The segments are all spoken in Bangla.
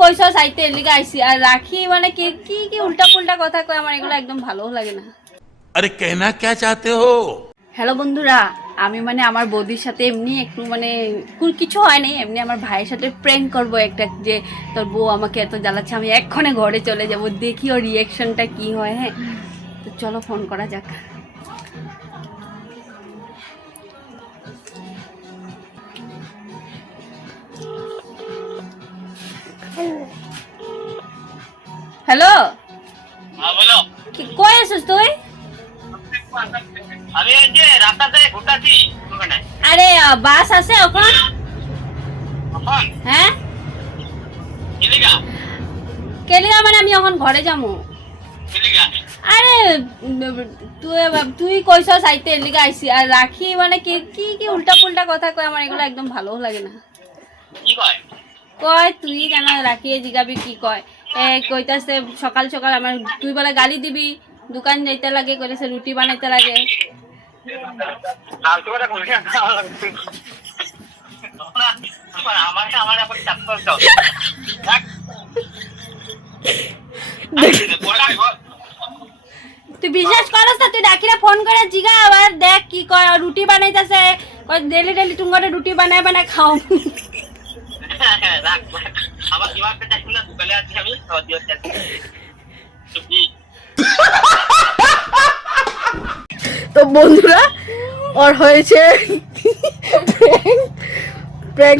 কইছস আইতে এর লিগে আইছি আর রাখি মানে কি কি কি উল্টা পুল্টা কথা কয় আমার এগুলো একদম ভালো লাগে না। আরে कहना क्या चाहते हो? হ্যালো বন্ধুরা, আমি মানে আমার বৌদির সাথে এমনি একটু মানে কিছু হয় নাই, এমনি আমার ভাইয়ের সাথে প্র্যাঙ্ক করবো একটা, যে তোর বউ আমাকে এত জ্বালাচ্ছে আমি এক্ষণে ঘরে চলে যাব, দেখি ওর রিয়াকশনটা কি হয়। হ্যাঁ তো চলো ফোন করা যাক। হ্যালো, হ্যাঁ বলো। কই আছিস তুই? আমি এই যে রাস্তাতে ঘুরতাছি ওখানে। আরে বাস আছে ওখান? এখন হ্যাঁ কিলিগা কেলিয়া মানে আমি এখন ঘরে যাবো। কিলিগা আরে তুই কইছস আইতে এর লিগে আইছি আর রাখি মানে কি কি কি উল্টা পুল্টা কথা কয় আমার এগুলো একদম ভালো লাগে না। কি কয়? কয় তুই কেন রাখিয়ে জিগাবি কি কয়, কইতাছে সকাল সকাল আমার তুই বলে গালি দিবি, দোকান যাইতে লাগে, কইতাছে রুটি বানাইতে লাগে। ফালতু কথা কইছ না। আমার এখন চাপ করছো। তুই বিশ্বাস করস না? তুই ডাকিরা ফোন করে জিগা আবার দেখ কি কয়, রুটি বানাইতেছে, কয় ডেলি ডেলি তুমি করে রুটি বানায় বানায় খাও। আমার দিমাগটা দেখুন না, দোকানে আছি আমি। তো বন্ধুরা ওর হয়েছে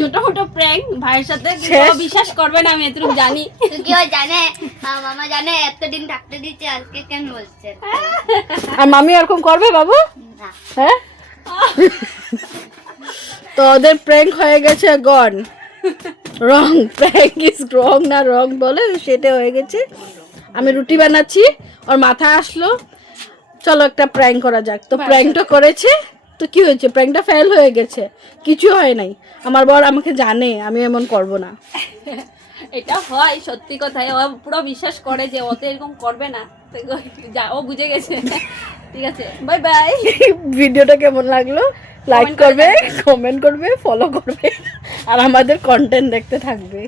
ছোট মোটো প্র্যাঙ্ক ভাইয়ের সাথে, কিন্তু ও বিশ্বাস করবে না, আমি এতটুকু জানি। কি হয় জানে, মামা জানে এতদিন থাকতে দিচ্ছে, আজকে কেন বলছে? আর মামি এরকম করবে বাবু? না। হ্যাঁ তো ওদের প্র্যাঙ্ক হয়ে গেছে গন রং, প্র্যাঙ্ক ইজ রং না রং বলে সেটা হয়ে গেছে। আমি রুটি বানাচ্ছি, ওর মাথায় আসলো চলো একটা প্র্যাঙ্ক করা যাক। তো প্র্যাঙ্কটা করেছে, তো কি হয়েছে, প্র্যাঙ্কটা ফেল হয়ে গেছে, কিছু হয় নাই। আমার বর আমাকে জানে আমি এমন করব না। এটা হয় সত্যি কথাই, ও পুরো বিশ্বাস করে যে ও তো এরকম করবে না, তো ও বুঝে গেছে। ঠিক আছে, বাই বাই। ভিডিওটা কেমন লাগলো লাইক করবে, কমেন্ট করবে, ফলো করবে আর আমাদের কন্টেন্ট দেখতে থাকবে।